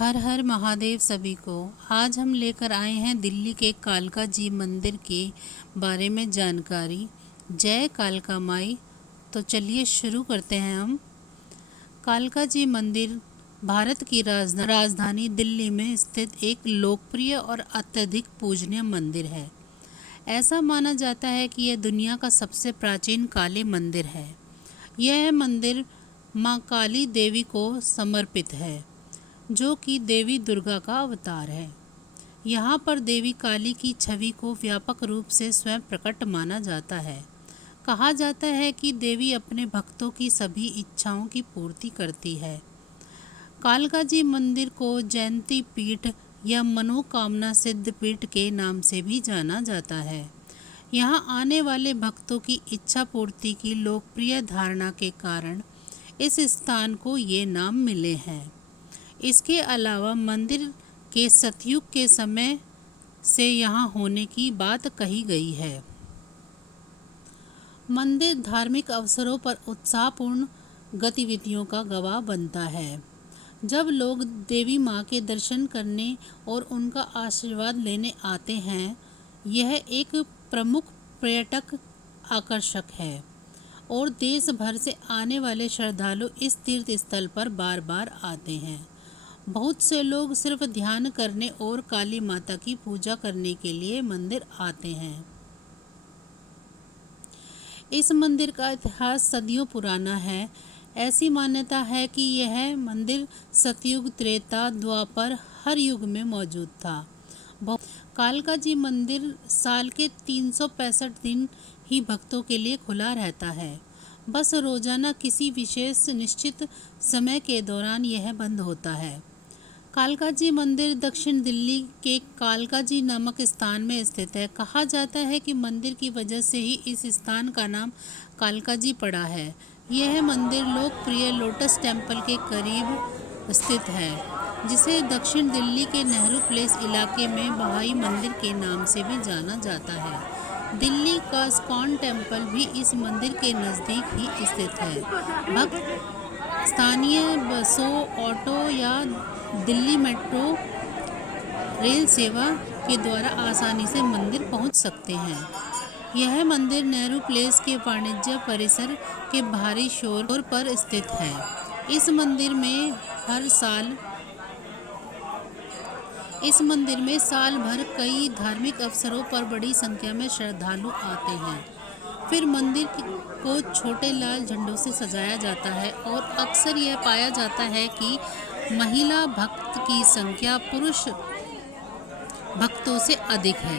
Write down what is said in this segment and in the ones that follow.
हर हर महादेव सभी को। आज हम लेकर आए हैं दिल्ली के कालका जी मंदिर के बारे में जानकारी। जय कालका माई। तो चलिए शुरू करते हैं हम। कालका जी मंदिर भारत की राजधानी दिल्ली में स्थित एक लोकप्रिय और अत्यधिक पूजनीय मंदिर है। ऐसा माना जाता है कि यह दुनिया का सबसे प्राचीन काली मंदिर है। यह मंदिर माँ काली देवी को समर्पित है, जो कि देवी दुर्गा का अवतार है। यहाँ पर देवी काली की छवि को व्यापक रूप से स्वयं प्रकट माना जाता है। कहा जाता है कि देवी अपने भक्तों की सभी इच्छाओं की पूर्ति करती है। कालका जी मंदिर को जयंती पीठ या मनोकामना सिद्ध पीठ के नाम से भी जाना जाता है। यहाँ आने वाले भक्तों की इच्छा पूर्ति की लोकप्रिय धारणा के कारण इस स्थान को ये नाम मिले हैं। इसके अलावा मंदिर के सतयुग के समय से यहाँ होने की बात कही गई है। मंदिर धार्मिक अवसरों पर उत्साहपूर्ण गतिविधियों का गवाह बनता है। जब लोग देवी माँ के दर्शन करने और उनका आशीर्वाद लेने आते हैं, यह एक प्रमुख पर्यटक आकर्षक है और देश भर से आने वाले श्रद्धालु इस तीर्थ स्थल पर बार बार आते हैं। बहुत से लोग सिर्फ ध्यान करने और काली माता की पूजा करने के लिए मंदिर आते हैं। इस मंदिर का इतिहास सदियों पुराना है। ऐसी मान्यता है कि यह मंदिर सतयुग, त्रेता, द्वापर हर युग में मौजूद था। कालका जी मंदिर साल के 365 दिन ही भक्तों के लिए खुला रहता है। बस रोजाना किसी विशेष निश्चित समय के दौरान यह बंद होता है। कालका जी मंदिर दक्षिण दिल्ली के कालका जी नामक स्थान में स्थित है। कहा जाता है कि मंदिर की वजह से ही इस स्थान का नाम कालका जी पड़ा है। यह मंदिर लोकप्रिय लोटस टेम्पल के करीब स्थित है, जिसे दक्षिण दिल्ली के नेहरू प्लेस इलाके में बहाई मंदिर के नाम से भी जाना जाता है। दिल्ली का इस्कॉन टेम्पल भी इस मंदिर के नज़दीक ही स्थित है। भक्त स्थानीय बसों, ऑटो या दिल्ली मेट्रो रेल सेवा के द्वारा आसानी से मंदिर पहुंच सकते हैं। यह मंदिर नेहरू प्लेस के वाणिज्य परिसर के बाहरी शोर पर स्थित है। इस मंदिर में साल भर कई धार्मिक अवसरों पर बड़ी संख्या में श्रद्धालु आते हैं। फिर मंदिर को छोटे लाल झंडों से सजाया जाता है और अक्सर यह पाया जाता है कि महिला भक्त की संख्या पुरुष भक्तों से अधिक है।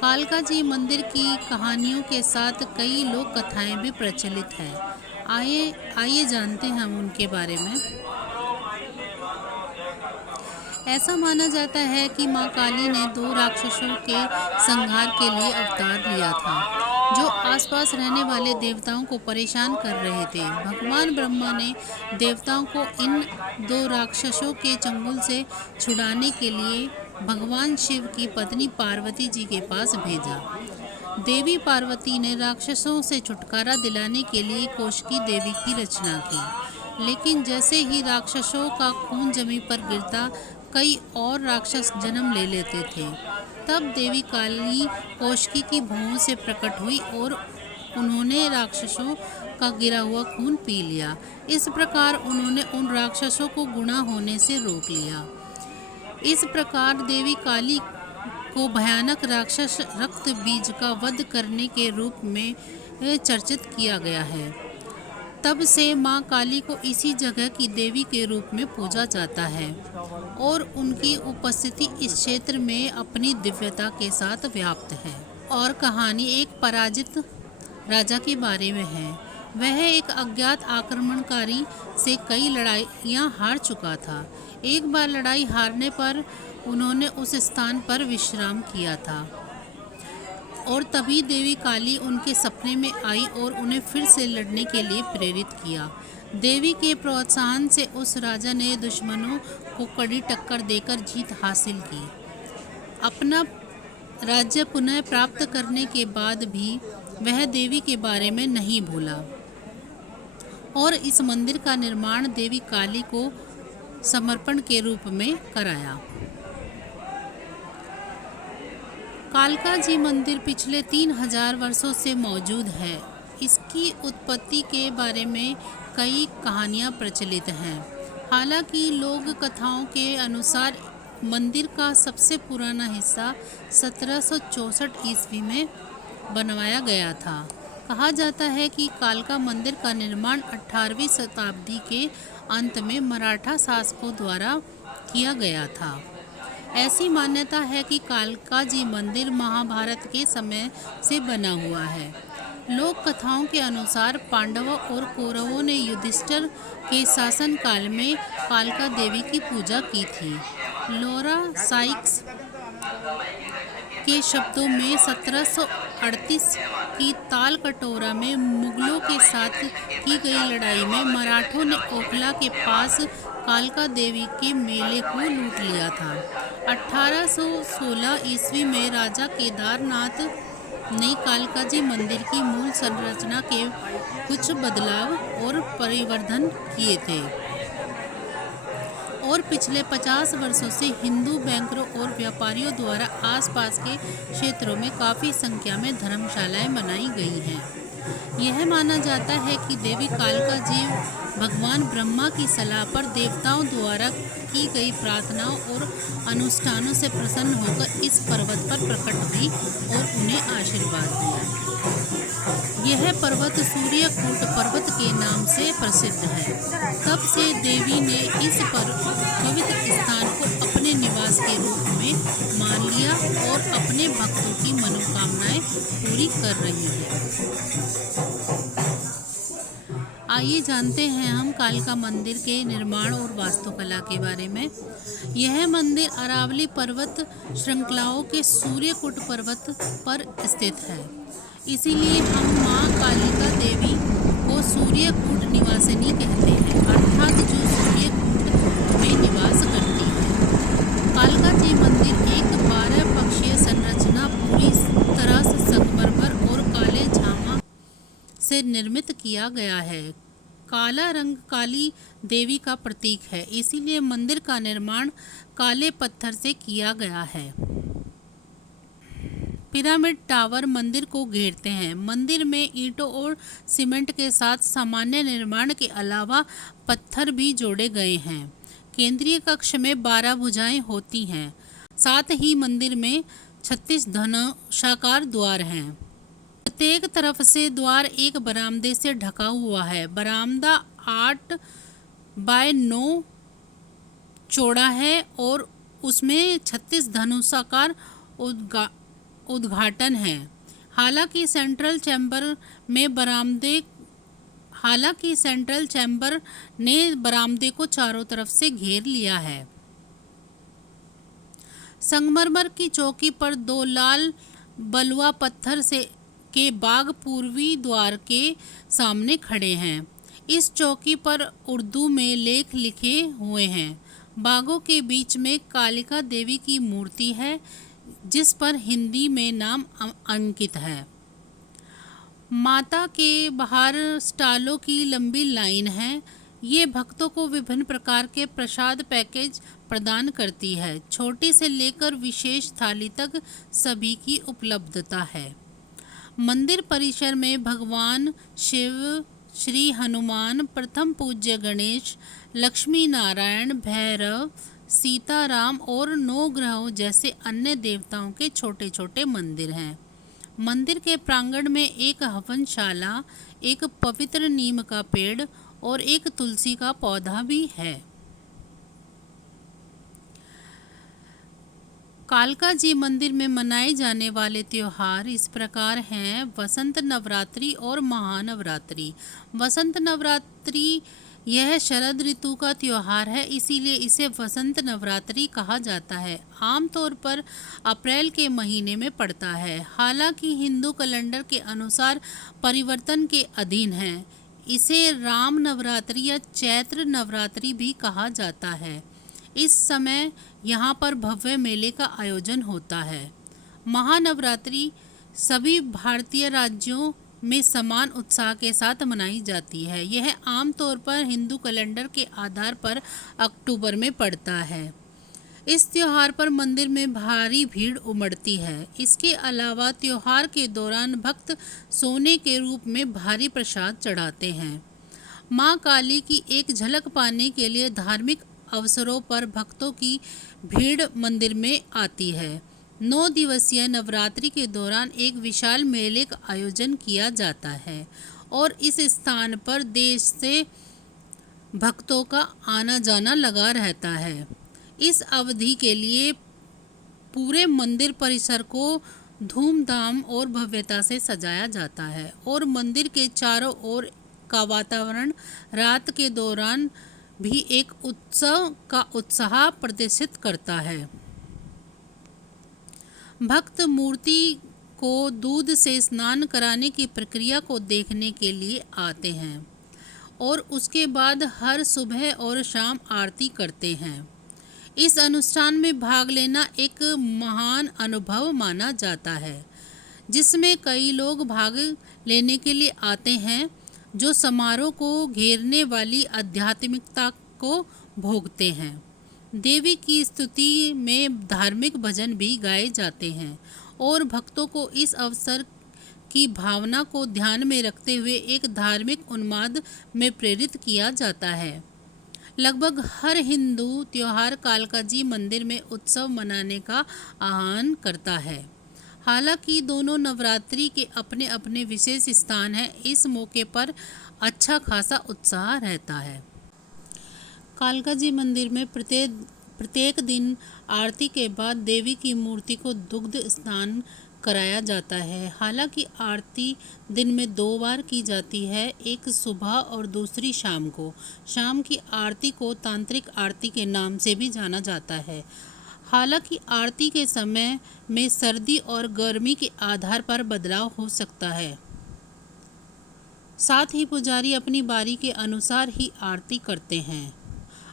कालका जी मंदिर की कहानियों के साथ कई लोक कथाएं भी प्रचलित हैं। आइए जानते हैं हम उनके बारे में। ऐसा माना जाता है कि माँ काली ने 2 राक्षसों के संहार के लिए अवतार लिया था, जो आसपास रहने वाले देवताओं को परेशान कर रहे थे। भगवान ब्रह्मा ने देवताओं को इन 2 राक्षसों के चंगुल से छुड़ाने के लिए भगवान शिव की पत्नी पार्वती जी के पास भेजा। देवी पार्वती ने राक्षसों से छुटकारा दिलाने के लिए कौशिकी देवी की रचना की, लेकिन जैसे ही राक्षसों का खून जमीन पर गिरता, कई और राक्षस जन्म ले लेते थे। तब देवी काली कौशिकी की भुवों से प्रकट हुई और उन्होंने राक्षसों का गिरा हुआ खून पी लिया। इस प्रकार उन्होंने उन राक्षसों को गुणा होने से रोक लिया। इस प्रकार देवी काली को भयानक राक्षस रक्त बीज का वध करने के रूप में चर्चित किया गया है। तब से माँ काली को इसी जगह की देवी के रूप में पूजा जाता है और उनकी उपस्थिति इस क्षेत्र में अपनी दिव्यता के साथ व्याप्त है। और कहानी एक पराजित राजा के बारे में है। वह एक अज्ञात आक्रमणकारी से कई लड़ाइयाँ हार चुका था। एक बार लड़ाई हारने पर उन्होंने उस स्थान पर विश्राम किया था और तभी देवी काली उनके सपने में आई और उन्हें फिर से लड़ने के लिए प्रेरित किया। देवी के प्रोत्साहन से उस राजा ने दुश्मनों को कड़ी टक्कर देकर जीत हासिल की। अपना राज्य पुनः प्राप्त करने के बाद भी वह देवी के बारे में नहीं भूला और इस मंदिर का निर्माण देवी काली को समर्पण के रूप में कराया। कालका जी मंदिर पिछले 3000 वर्षों से मौजूद है। इसकी उत्पत्ति के बारे में कई कहानियाँ प्रचलित हैं। हालांकि लोक कथाओं के अनुसार मंदिर का सबसे पुराना हिस्सा 1764 ईस्वी में बनवाया गया था। कहा जाता है कि कालका मंदिर का निर्माण 18वीं शताब्दी के अंत में मराठा शासकों द्वारा किया गया था। ऐसी मान्यता है कि कालका जी मंदिर महाभारत के समय से बना हुआ है। लोक कथाओं के अनुसार पांडवों और कौरवों ने युधिष्ठिर के शासन काल में कालका देवी की पूजा की थी। लॉरा साइक्स के शब्दों में 1738 की ताल कटोरा में मुगलों के साथ की गई लड़ाई में मराठों ने ओखला के पास कालका देवी के मेले को लूट लिया था। 1816 ईस्वी में राजा केदारनाथ ने कालका जी मंदिर की मूल संरचना के कुछ बदलाव और परिवर्धन किए थे और पिछले 50 वर्षों से हिंदू बैंकरों और व्यापारियों द्वारा आसपास के क्षेत्रों में काफ़ी संख्या में धर्मशालाएं बनाई गई हैं। यह माना जाता है कि देवी कालका जी भगवान ब्रह्मा की सलाह पर देवताओं द्वारा की गई प्रार्थनाओं और अनुष्ठानों से प्रसन्न होकर इस पर्वत पर प्रकट हुई और उन्हें आशीर्वाद दिया। यह पर्वत सूर्यकूट पर्वत के नाम से प्रसिद्ध है। तब से देवी ने इस पवित्र स्थान को अपने निवास के रूप में मान लिया और अपने भक्तों की मनोकामनाएं पूरी कर रही है। आइए जानते हैं हम कालका मंदिर के निर्माण और वास्तुकला के बारे में। यह मंदिर अरावली पर्वत श्रृंखलाओं के सूर्यकूट पर्वत पर स्थित है। इसीलिए हम मां कालिका देवी को सूर्यकूट निवासिनी कहते हैं, अर्थात जो सूर्यकूट में निवास करती है। कालका जी मंदिर एक 12 पक्षीय संरचना पूरी तरह से संगमरमर और काले झामा से निर्मित किया गया है। काला रंग काली देवी का प्रतीक है, इसीलिए मंदिर का निर्माण काले पत्थर से किया गया है। पिरामिड टावर मंदिर को घेरते हैं। मंदिर में ईंटों और सीमेंट के साथ सामान्य निर्माण के अलावा पत्थर भी जोड़े गए हैं। केंद्रीय कक्ष में 12 भुजाएं होती हैं। साथ ही मंदिर में 36 धनुषाकार द्वार हैं। प्रत्येक तरफ से द्वार एक बरामदे से ढका हुआ है। बरामदा 8 बाय 9 चौड़ा है और उसमें 36 धनुषाकार उद्घाटन है। हालांकि सेंट्रल चैम्बर ने बरामदे को चारों तरफ से घेर लिया है। संगमरमर की चौकी पर 2 लाल बलुआ पत्थर के बाग पूर्वी द्वार के सामने खड़े हैं। इस चौकी पर उर्दू में लेख लिखे हुए हैं। बागों के बीच में कालिका देवी की मूर्ति है, जिस पर हिंदी में नाम अंकित है। माता के बाहर स्टॉलों की लंबी लाइन है। ये भक्तों को विभिन्न प्रकार के प्रसाद पैकेज प्रदान करती है। छोटी से लेकर विशेष थाली तक सभी की उपलब्धता है। मंदिर परिसर में भगवान शिव, श्री हनुमान, प्रथम पूज्य गणेश, लक्ष्मी नारायण, भैरव, सीताराम और 9 ग्रहों जैसे अन्य देवताओं के छोटे छोटे मंदिर हैं। मंदिर के प्रांगण में एक हवनशाला, एक पवित्र नीम का पेड़ और एक तुलसी का पौधा भी है। कालका जी मंदिर में मनाए जाने वाले त्योहार इस प्रकार हैं। वसंत नवरात्रि और महानवरात्रि। वसंत नवरात्रि यह शरद ऋतु का त्योहार है, इसीलिए इसे वसंत नवरात्रि कहा जाता है। आमतौर पर अप्रैल के महीने में पड़ता है। हालांकि हिंदू कैलेंडर के अनुसार परिवर्तन के अधीन है। इसे राम नवरात्रि या चैत्र नवरात्रि भी कहा जाता है। इस समय यहाँ पर भव्य मेले का आयोजन होता है। महानवरात्रि सभी भारतीय राज्यों में समान उत्साह के साथ मनाई जाती है। यह आमतौर पर हिंदू कैलेंडर के आधार पर अक्टूबर में पड़ता है। इस त्योहार पर मंदिर में भारी भीड़ उमड़ती है। इसके अलावा त्योहार के दौरान भक्त सोने के रूप में भारी प्रसाद चढ़ाते हैं। मां काली की एक झलक पाने के लिए धार्मिक अवसरों पर भक्तों की भीड़ मंदिर में आती है। 9 दिवसीय नवरात्रि के दौरान एक विशाल मेले का आयोजन किया जाता है और इस स्थान पर देश से भक्तों का आना जाना लगा रहता है। इस अवधि के लिए पूरे मंदिर परिसर को धूमधाम और भव्यता से सजाया जाता है और मंदिर के चारों ओर का वातावरण रात के दौरान भी एक उत्सव का उत्साह प्रदर्शित करता है। भक्त मूर्ति को दूध से स्नान कराने की प्रक्रिया को देखने के लिए आते हैं और उसके बाद हर सुबह और शाम आरती करते हैं। इस अनुष्ठान में भाग लेना एक महान अनुभव माना जाता है, जिसमें कई लोग भाग लेने के लिए आते हैं जो समारोह को घेरने वाली आध्यात्मिकता को भोगते हैं। देवी की स्तुति में धार्मिक भजन भी गाए जाते हैं और भक्तों को इस अवसर की भावना को ध्यान में रखते हुए एक धार्मिक उन्माद में प्रेरित किया जाता है। लगभग हर हिंदू त्योहार कालका जी मंदिर में उत्सव मनाने का आह्वान करता है। हालांकि दोनों नवरात्रि के अपने अपने विशेष स्थान हैं, इस मौके पर अच्छा खासा उत्साह रहता है। कालका जी मंदिर में प्रत्येक दिन आरती के बाद देवी की मूर्ति को दुग्ध स्नान कराया जाता है। हालांकि आरती दिन में 2 बार की जाती है, एक सुबह और दूसरी शाम को। शाम की आरती को तांत्रिक आरती के नाम से भी जाना जाता है। हालांकि आरती के समय में सर्दी और गर्मी के आधार पर बदलाव हो सकता है। साथ ही पुजारी अपनी बारी के अनुसार ही आरती करते हैं।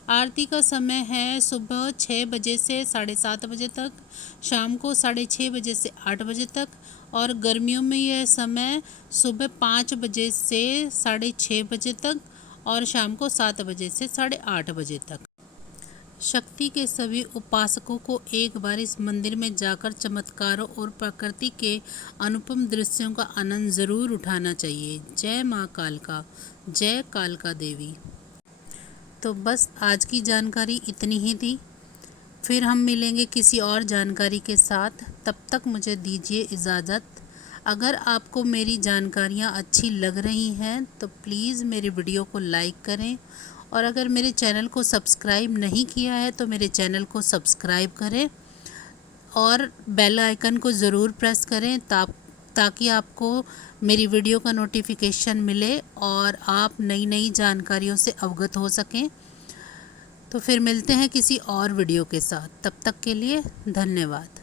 आरती का समय है सुबह 6 बजे से 7:30 बजे तक, शाम को 6:30 बजे से 8 बजे तक और गर्मियों में यह समय सुबह 5 बजे से 6:30 बजे तक और शाम को 7 बजे से 8:30 बजे तक। शक्ति के सभी उपासकों को एक बार इस मंदिर में जाकर चमत्कारों और प्रकृति के अनुपम दृश्यों का आनंद ज़रूर उठाना चाहिए। जय माँ कालका, जय कालका देवी। तो बस आज की जानकारी इतनी ही थी। फिर हम मिलेंगे किसी और जानकारी के साथ। तब तक मुझे दीजिए इजाज़त। अगर आपको मेरी जानकारियाँ अच्छी लग रही हैं तो प्लीज़ मेरी वीडियो को लाइक करें और अगर मेरे चैनल को सब्सक्राइब नहीं किया है तो मेरे चैनल को सब्सक्राइब करें और बेल आइकन को ज़रूर प्रेस करें ताकि आपको मेरी वीडियो का नोटिफिकेशन मिले और आप नई नई जानकारियों से अवगत हो सकें। तो फिर मिलते हैं किसी और वीडियो के साथ। तब तक के लिए धन्यवाद।